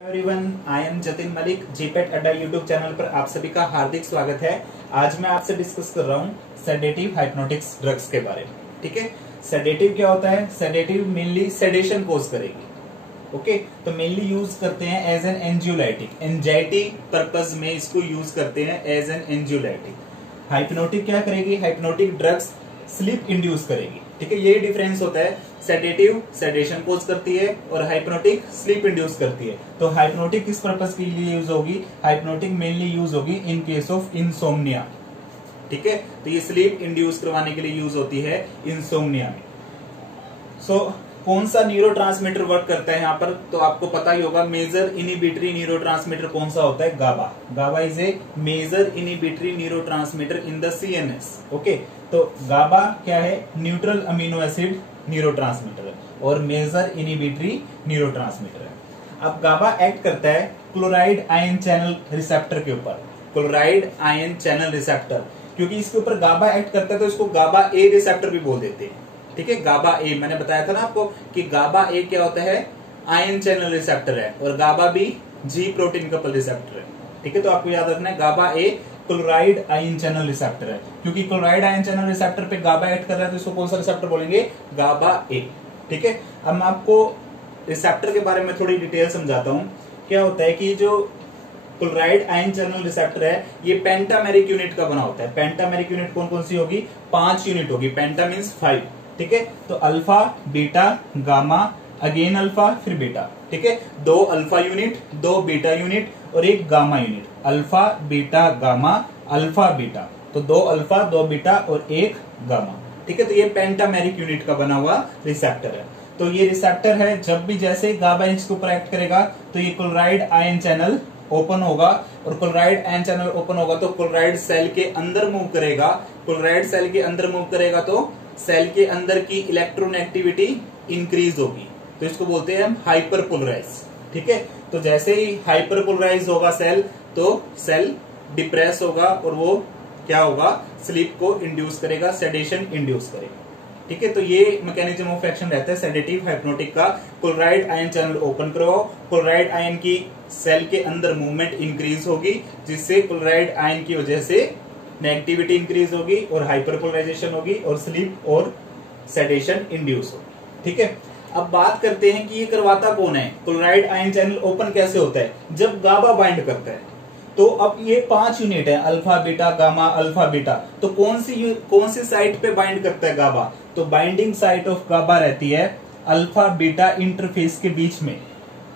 Everyone, I am Jatin Malik. GPAT अड्डा YouTube channel पर आप सभी का हार्दिक स्वागत है। आज मैं आपसे डिस्कस कर रहा हूँ सेडेटिव हाइप्नोटिक्स ड्रग्स के बारे में। ठीक है, सेडेटिव क्या होता है? सेडेटिव मेनली सेडेशन कोज करेगी। ओके, तो मेनली यूज करते हैं as an anxiolytic, anxiety purpose में इसको यूज करते हैं एज एन एंजियोलाइटिक। हाइप्नोटिक क्या करेगी? हाइप्नोटिक ड्रग्स स्लीप इंड्यूस करेगी। ठीक है, यही डिफरेंस होता है। सेडेटिव सेडेशन कोज करती है और हाइप्नोटिक स्लीप इंड्यूस करती है। तो हाइप्नोटिक किस पर्पस के लिए यूज होगी? हाइप्नोटिक मेनली यूज होगी इन केस ऑफ इंसोम्निया। ठीक है, तो ये स्लीप इंड्यूस करवाने के लिए यूज होती है इंसोम्निया में। कौन सा न्यूरोट्रांसमीटर वर्क करता है यहाँ पर? तो आपको पता ही होगा, मेजर इनिबिटरी न्यूरोट्रांसमीटर कौन सा होता है? GABA. GABA is a major inhibitory neurotransmitter in the CNS. Okay, तो गाबा क्या है? न्यूट्रल अमीनो एसिड न्यूरोट्रांसमीटर है और मेजर इनिबिटरी न्यूरोट्रांसमीटर है। अब गाबा एक्ट करता है क्लोराइड आयन चैनल रिसेप्टर के ऊपर। क्लोराइड आयन चैनल रिसेप्टर, क्योंकि इसके ऊपर गाबा एक्ट करता है तो इसको गाबा ए रिसेप्टर भी बोल देते हैं। ठीक है, गाबा ए, मैंने बताया था ना आपको कि गाबा ए क्या होता है? आयन चैनल रिसेप्टर है और GABA B G protein coupled receptor है। ठीक है, तो आपको याद रखना है GABA A chloride ion channel receptor है, क्योंकि क्लोराइड आयन चैनल रिसेप्टर पे गाबा एक्ट कर रहा है तो इसको कौन सा रिसेप्टर बोलेंगे? गाबा ए। ठीक है, अब मैं आपको रिसेप्टर के बारे में थोड़ी डिटेल समझाता हूँ। क्या होता है कि जो क्लोराइड आयन चैनल रिसेप्टर है ये पेंटामेरिक यूनिट का बना होता है। पेंटामेरिक यूनिट कौन कौन सी होगी? 5 यूनिट होगी। पेंटा मीन्स 5। ठीक है, तो alpha, beta, gamma, again alpha, फिर बीटा। ठीक है, 2 अल्फा यूनिट, 2 बीटा यूनिट और 1 gamma unit. Alpha, beta, gamma, alpha, beta. तो 2 अल्फा, 2 बीटा और 1 गामा। ठीक है, तो ये पेंटामेरिक यूनिट का बना हुआ रिसेप्टर है। तो ये रिसेप्टर है, जब भी जैसे गाबा इसके ऊपर एक्ट करेगा तो ये क्लोराइड आयन चैनल ओपन होगा और क्लोराइड आयन चैनल ओपन होगा तो क्लोराइड सेल के अंदर मूव करेगा। क्लोराइड सेल के अंदर मूव करेगा तो सेल के अंदर की इलेक्ट्रोनेगेटिविटी इंक्रीज होगी, तो इसको बोलते हैं हम हाइपर पोलराइज। ठीक है, तो जैसे ही हाइपर पोलराइज होगा सेल तो सेल डिप्रेस होगा और वो क्या होगा? स्लीप को इंड्यूस करेगा, सेडेशन इंड्यूस करेगा। ठीक है, तो ये मैकेनिज्म ऑफ एक्शन रहता है सेडेटिव हाइप्नोटिक का। क्लोराइड आयन चैनल ओपन करवाओ, क्लोराइड आयन की सेल के अंदर मूवमेंट इंक्रीज होगी, जिससे क्लोराइड आयन की वजह से नेगेटिविटी इंक्रीज होगी और हाइपरपोलराइजेशन होगी और स्लीप और सेडेशन इंड्यूस होगी। ठीक है, अब बात करते हैं कि ये करवाता कौन है? क्लोराइड आयन चैनल ओपन कैसे होता है? जब गाबा बाइंड करता है। तो अब ये 5 यूनिट है, alpha, beta, gamma, alpha, beta. तो कौन सी साइट पे बाइंड करता है गाबा? तो बाइंडिंग साइट ऑफ गाबा रहती है अल्फा बीटा इंटरफेस के बीच में।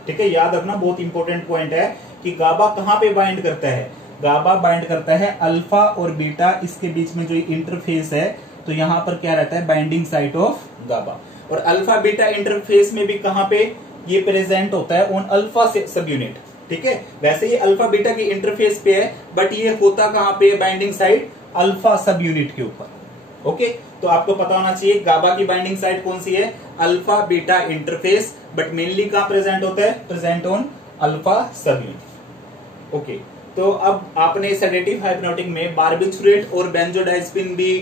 ठीक है, याद रखना, बहुत इंपॉर्टेंट पॉइंट है कि गाबा कहां पे बाइंड करता है? गाबा बाइंड करता है अल्फा और बीटा, इसके बीच में जो इंटरफेस है, तो यहाँ पर क्या रहता है? बाइंडिंग साइट ऑफ गाबा। और अल्फा बीटा इंटरफेस में भी कहां पे ये प्रेजेंट होता है? ऑन अल्फा सब यूनिट। ठीक है, वैसे ये अल्फा बीटा की इंटरफेस पे है, बट ये होता कहां पे? बाइंडिंग साइट अल्फा सब यूनिट के ऊपर। ओके, तो आपको पता होना चाहिए गाबा की बाइंडिंग साइट कौन सी है? Alpha beta interface, but mainly कहां प्रेजेंट होता है? प्रेजेंट ऑन अल्फा सब यूनिट। ओके, तो अब आपने सेडेटिव हाइप्नोटिक में बार्बिचुरेट और बेंजोडाइजेपिन भी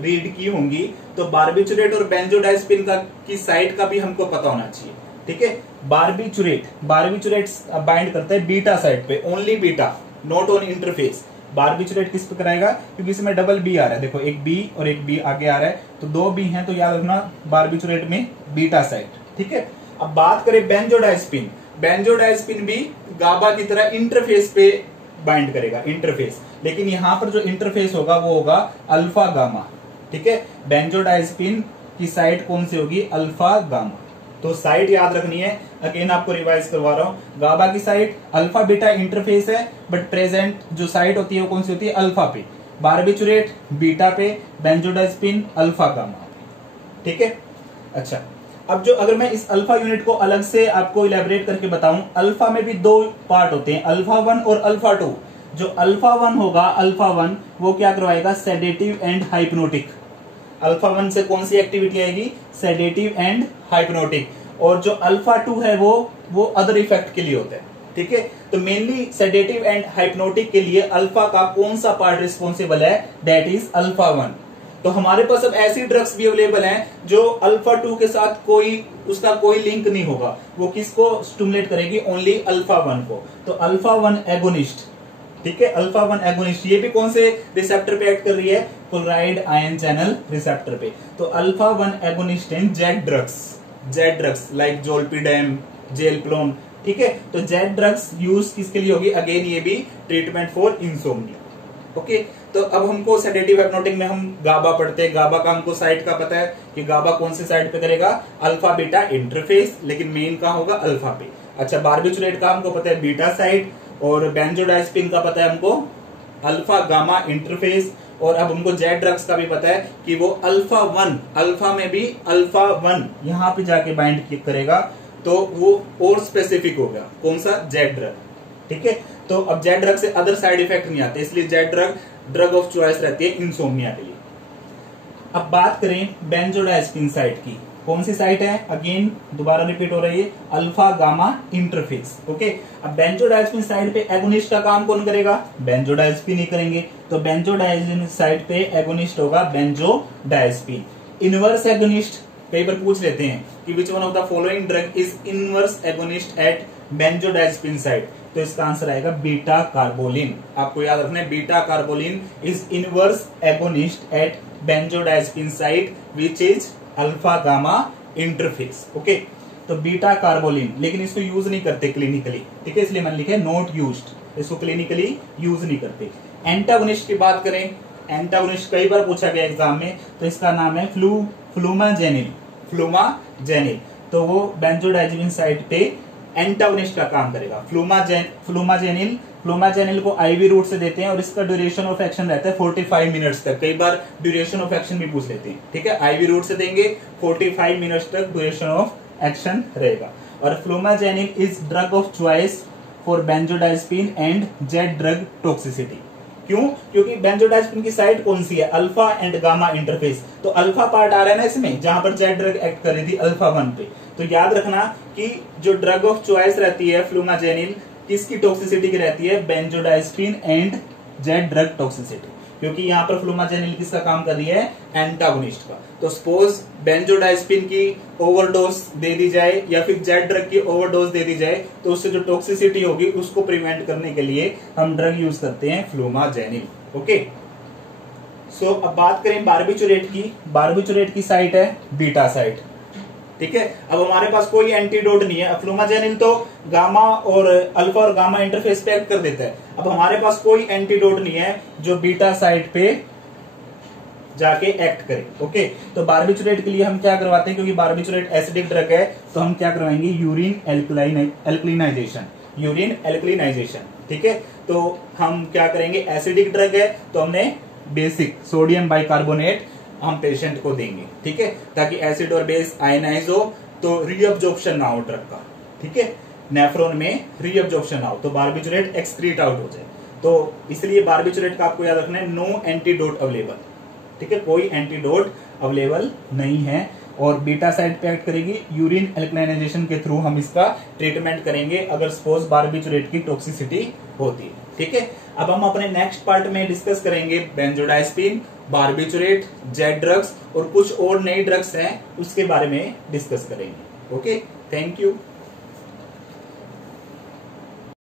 रीड की होंगी, तो बार्बिचुरेट और बेंजोडाइजेपिन की साइट का भी हमको पता होना चाहिए। ठीक है, बार्बिचुरेट बाइंड करता है बीटा साइट पे, only beta, not on interface. Barbiturate किस पे कराएगा? क्योंकि इसमें डबल बी आ रहा है, देखो एक बी और एक बी आगे आ रहा है, तो 2 बी हैं, तो याद रखना बार्बिचुरेट में बीटा साइट। ठीक है, अब बात करें बेंजोडाइजेपिन। बेंजोडाइजेपिन भी गाबा की तरह इंटरफेस पे बाइंड करेगा, इंटरफेस, लेकिन यहां पर जो इंटरफेस होगा वो होगा अल्फा गामा। ठीक है, बेंजोडाइजेपिन की साइट कौन सी होगी? Alpha gamma. तो साइट याद रखनी है, अगेन आपको रिवाइज करवा रहा हूं। गाबा की साइट अल्फा बीटा इंटरफेस है, बट प्रेजेंट जो साइट होती है वो कौन सी होती है? अल्फा पे। बार्बिचुरेट बीटा पे, बेंजोडाइजेपिन अल्फा गामा। ठीक है, अच्छा, अब जो अगर मैं इस अल्फा यूनिट को अलग से आपको इलेबोरेट करके बताऊं, अल्फा में भी 2 पार्ट होते हैं, अल्फा 1 और अल्फा 2। जो अल्फा 1 होगा, अल्फा 1 वो क्या करवाएगा? Sedative and hypnotic. अल्फा 1 से कौन सी एक्टिविटी आएगी? Sedative and hypnotic. और जो अल्फा 2 है वो अदर इफेक्ट के लिए होता है। ठीक है, तो मेनली सेडेटिव एंड हाइप्नोटिक के लिए अल्फा का कौन सा पार्ट रिस्पॉन्सिबल है? That is alpha 1। तो हमारे पास अब ऐसी ड्रग्स भी अवेलेबल हैं जो अल्फा 2 के साथ उसका कोई लिंक नहीं होगा, वो किसको स्टिमुलेट करेगी, ओनली अल्फा 1 को। तो अल्फा 1 एगोनिस्ट, ठीक है, अल्फा 1 एगोनिस्ट, ये भी कौन से रिसेप्टर पे एक्ट कर रही है, क्लोराइड आयन चैनल रिसेप्टर पे। तो अल्फा 1 एगोनिस्ट इन जेड ड्रग्स लाइक जोल्पिडेम, जेलप्लोन, ठीक है। तो जेड ड्रग्स यूज किसके लिए होगी, अगेन ये भी ट्रीटमेंट फॉर इंसोम्निया। ओके, तो अब हमको सेडेटिव हिप्नोटिक में हम गाबा पढ़ते हैं। गाबा का हमको साइड का पता है कि गाबा कौन से साइड पे करेगा, अल्फा बीटा इंटरफेस, लेकिन मेन कहाँ होगा, अल्फा पे। अच्छा, बार्बिचुरेट का हमको पता है बीटा साइड, और बेंजोडाइazepine का पता है हमको अल्फा गामा इंटरफेस, और अब हमको जेड ड्रग्स का भी पता है कि वो अल्फा 1, अल्फा में भी अल्फा 1 यहाँ पे जाके बाइंड करेगा, तो वो और स्पेसिफिक हो गया, कौन सा, जेड ड्रग, ठीक है। तो अब जेड ड्रग से अदर साइड इफेक्ट नहीं आते, इसलिए जेड ड्रग ऑफ चॉइस रहती है इंसोम्निया के लिए। अब बात करें बेंजोडाइazepine साइट की, कौन सी साइट है, अगेन दोबारा रिपीट हो रही है, अल्फा गामा इंटरफेस। ओके, अब बेंजोडाइazepine साइट पे एगोनिस्ट का काम कौन करेगा, बेंजोडाइazepine ही करेंगे। तो बेंजोडाइazepine साइट पे एगोनिस्ट होगा बेंजोडाइazepine। इनवर्स एगोनिस्ट कई बार पूछ लेते हैं कि which one of the following drug is inverse agonist at benzodiazepine site, तो इसका आंसर आएगा बीटा कार्बोलिन। आपको याद रखना है, beta carboline is inverse agonist at benzodiazepine site which is alpha gamma interface. Okay, तो बीटा कार्बोलिन, लेकिन इसको यूज नहीं करते क्लिनिकली, ठीक है, इसलिए मैंने लिखा है नॉट यूज्ड, इसको क्लिनिकली यूज नहीं करते। एंटागोनिस्ट की बात करें, एंटागोनिस्ट कई बार पूछा गया एग्जाम में, तो इसका नाम है फ्लूमाजेनिल। तो वो बेंजोडाइazepine साइट पे एंटागोनिस्ट का काम करेगा। फ्लूमाजेनिल को आईवी रूट से देते हैं, और इसका ड्यूरेशन ऑफ एक्शन रहता है 45 मिनट्स तक। कई बार ड्यूरेशन ऑफ एक्शन भी पूछ लेते हैं, ठीक है, आईवी रूट से देंगे, 45 मिनट्स तक ड्यूरेशन ऑफ एक्शन रहेगा। और flumazenil is drug of choice for benzodiazepine and Z drug toxicity. क्यों, क्योंकि बेंजोडाइazepine की साइट कौन सी है, अल्फा एंड गामा इंटरफेस। तो अल्फा पार्ट आ रहा है ना इसमें, जहां पर जेड ड्रग एक्ट कर रही थी अल्फा 1 पे। तो याद रखना कि जो ड्रग ऑफ चॉइस रहती है फ्लूमाजेनिल, किसकी टॉक्सिसिटी की रहती है, बेंजोडाइazepine एंड जेड ड्रग टॉक्सिसिटी, क्योंकि यहाँ पर फ्लूमाजेनिल किसका काम कर रही है, एंटागोनिस्ट का। तो सपोज बेंजोडाइazepine की ओवरडोज दे दी जाए या फिर जेड ड्रग की ओवरडोज दे दी जाए, तो उससे जो टॉक्सिसिटी होगी उसको प्रिवेंट करने के लिए हम ड्रग यूज करते हैं फ्लूमाजेनिल। ओके, सो अब बात करें बार्बिचुरेट की। बार्बिचुरेट की साइट है बीटा साइट, ठीक है। अब हमारे पास कोई एंटीडोट नहीं है, फ्लूमाजेनिल तो गामा और अल्फा और गामा इंटरफेस पे एक्ट कर देता है। अब हमारे पास कोई एंटीडोट नहीं है जो बीटा साइट पे जाके एक्ट करे। ओके, तो बार्बिचुरेट के लिए हम क्या करवाते हैं, क्योंकि बार्बिचुरेट एसिडिक ड्रग है, तो हम क्या करवाएंगे, यूरिन एल्कलाइनाइजेशन, ठीक है। तो हम क्या करेंगे, एसिडिक ड्रग है तो हमने बेसिक सोडियम बाइकार्बोनेट हम पेशेंट को देंगे, ठीक है, ताकि एसिड और बेस आयनाइज हो, तो रीअब्जॉर्प्शन ना हो ड्रग का, ठीक है, नेफ्रॉन में रीअब्जॉर्प्शन ना हो, तो बार्बिचुरेट एक्सक्रीट आउट हो जाए। तो इसलिए बार्बिचुरेट का आपको याद रखना है, नो एंटीडोट अवेलेबल, ठीक है, कोई एंटीडोट अवेलेबल नहीं है। और बीटा साइट पे एक्ट करेगी, यूरिन एल्कलाइनाइजेशन के थ्रू हम इसका ट्रीटमेंट करेंगे अगर सपोज बार्बिचुरेट की टॉक्सिसिटी होती है, ठीक है। अब हम अपने नेक्स्ट पार्ट में डिस्कस करेंगे बेंजोडाइazepine, बार्बिचुरेट, जेड ड्रग्स और कुछ और नई ड्रग्स हैं उसके बारे में डिस्कस करेंगे। Okay, thank you.